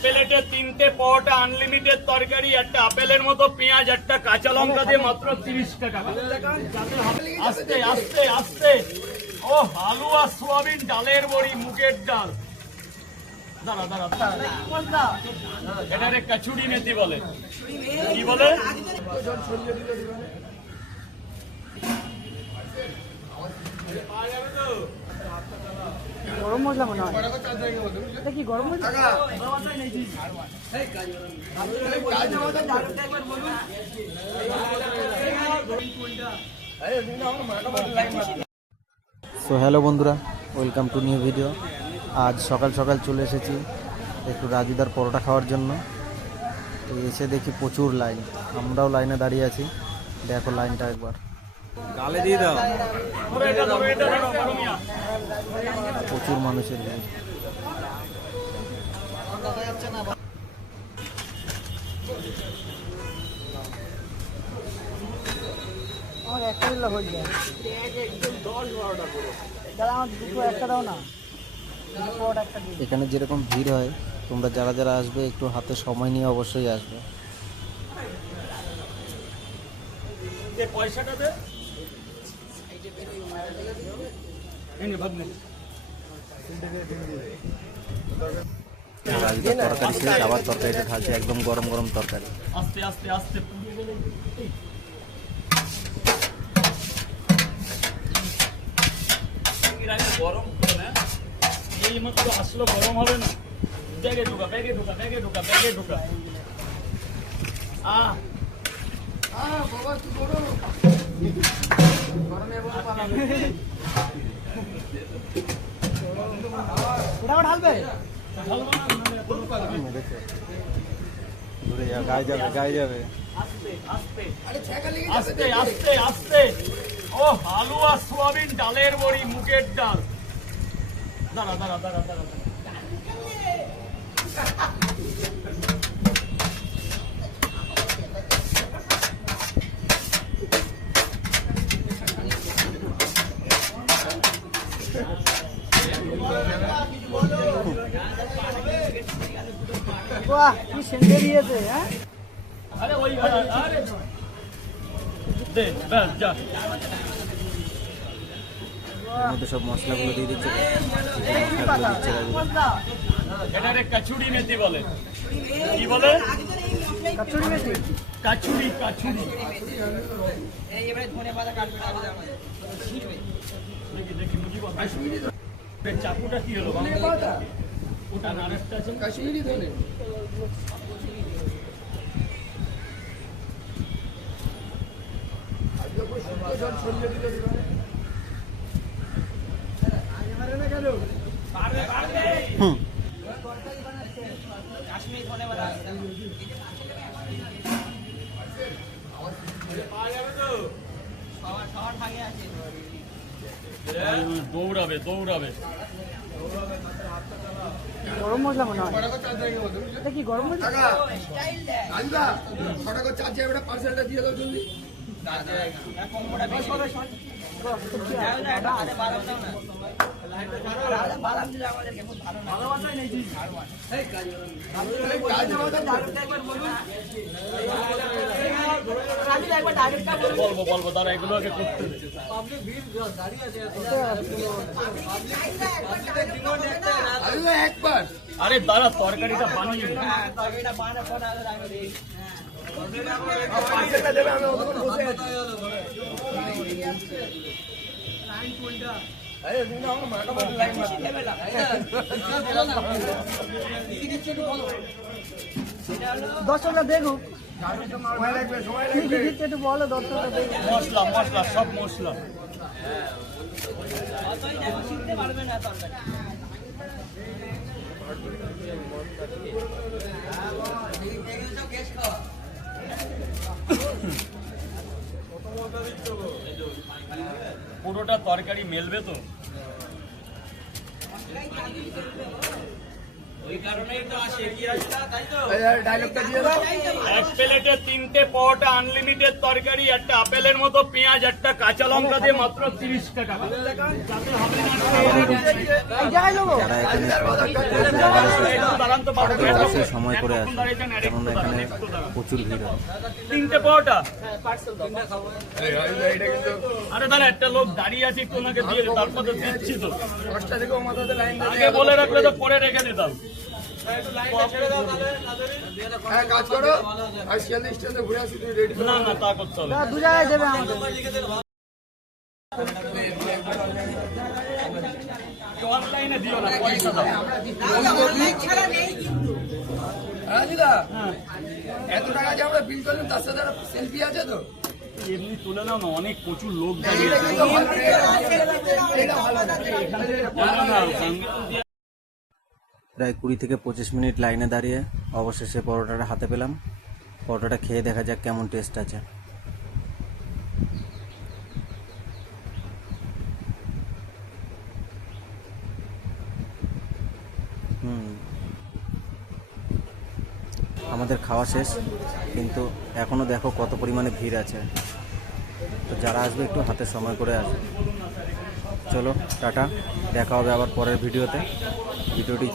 প্লেটে 3টে পরোটা, আনলিমিটেড তরকারি, একটা আপেলের মতো পেঁয়াজ, একটা কাঁচা লঙ্কা দিয়ে মাত্র 30 টাকা। আস্তে আস্তে আস্তে। ও আলু আর সোয়াবিন, ডালের বড়ি, মুগের ডাল। দাঁড়া দাঁড়া, এটারে কচুরি মেথি বলে। কি বলে? গরম মশলা মনে হয়, এটা কি গরম মশলা? সো হ্যালো বন্ধুরা, ওয়েলকাম টু নিউ ভিডিও। আজ সকাল সকাল চলে এসেছি একটু রাজুদার পরোটা খাওয়ার জন্য। তো এসে দেখি প্রচুর লাইন, আমরাও লাইনে দাঁড়িয়ে আছি। দেখো লাইনটা একবার, গালে দিয়ে দাও। প্রচুর মানুষের ভিড়। আমার একটা দিলে হয়ে যায়। দাদা আমার দুটো একটা দাও না। এখানে যেরকম ভিড় হয়, তোমরা যারা যারা আসবে একটু হাতে সময় নিয়ে অবশ্যই আসবে। পয়সাটা দে। রাজুদার তরকারি শেষ, আবার তরকারিটা ঢালছে, একদম গরম গরম তরকারি। আস্তে আস্তে আস্তে। গরম না, এই মাত্র আসলো, গরম হবে না। ব্যাগে ঢোকা, ব্যাগে ঢোকা, ব্যাগে ঢোকা, ব্যাগে ঢোকা। ঢালবে গায়ে যাবে, গায়ে যাবে। আস্তে আস্তে আস্তে। ও আলু আর সোয়াবিন, ডালের বড়ি, মুগের ডাল। দাঁড়া দাঁড়া দাঁড়া দাঁড়া। বাহ, কি সেন্টে দিয়েছে। হ্যাঁ, আরে ওই আরে দে, ব্যাস যা। এর মধ্যে সব মশলাগুলো দিয়ে দিচ্ছে, মশলাগুলো দিচ্ছে রাজুদা। এটারে কচুরি মেথি বলে। কি বলে? কচুরি মেথি। কাচুরি, কাচুরি। দেখি দেখি মুজি বাবা। চাকুটা কি হলো? ওটা নারেসটা আছে, কাশ্মীরি ধনে। দৌড়াবে দৌড়াবে। গরম মশলা মনে হয়, এটা কি গরম মশলা? পার্সেলটা দিয়ে দাও জলদি। বলবো বলবো, তারা এগুলো আগে করতে দে। একবার আরে দাঁড়া, তরকারিটা বানিয়ে নে। পার্সেলটা দেবে, আমি অতক্ষণ বসে আছি। দর্শকরা দেখুক, সময় লাগবে, সময় কি কি লাগবে। দিচ্ছে একটু বলো দর্শকরা দেখুক। মশলা মশলা সব মশলা। পুরোটা তরকারি মেলবে তো। ডায়লগটা দিয়ে দাও। এক প্লেটে 3টে পরোটা, আনলিমিটেড তরকারি, একটা আপেলের মতো পেঁয়াজ, একটা কাঁচা লঙ্কা দিয়ে মাত্র 30 টাকা। যাদের হবে না আবারও বলছি, এই জায়গায় নেবো যারা এখানে একটু দাঁড়ান তো, বাবু, তারা অবশ্যই সময় করে আসে, কেননা এখানে প্রচুর ভিড় হয়। 3টে পরোটা। এটা কিন্তু আরে দাঁড়া, একটা লোক দাঁড়িয়ে আছে, একটু ওনাকে দিয়ে দে, তারপর তো দিচ্ছি তো। 10টা থেকে মাথাতে লাইন আগে বলে রাখলে তো পরে রেখে দিতাম। হ্যাঁ, কাজ করো আর শিয়ালদা স্টেশনে ঘুরে আসি, তুই রেডি না না, তা করতে হবে। দু জায়গায় দেবে আমাদের অনলাইনে দিও না, পয়সা দাও। রাজিদা এত টাকা যে আমরা বিল করলাম তার সাথে সেলফি আছে তো? এমনি তুলে নাও না, অনেক প্রচুর লোক দাঁড়িয়ে এটা আছে। কিন্তু ভালো, এটা ভালো না। তুলে নাও, সঙ্গে তো দিয়ে- প্রায় 20 থেকে 25 মিনিট লাইনে দাঁড়িয়ে অবশেষে পরোটাটা হাতে পেলাম। পরোটাটা খেয়ে দেখা যাক কেমন টেস্ট আছে। আমাদের খাওয়া শেষ, কিন্তু এখনও দেখো কত পরিমাণে ভিড় আছে। তো যারা আসবে একটু হাতে সময় করে আসবে। চলো টাটা, দেখা হবে আবার পরের ভিডিওতে। ভিডিওটি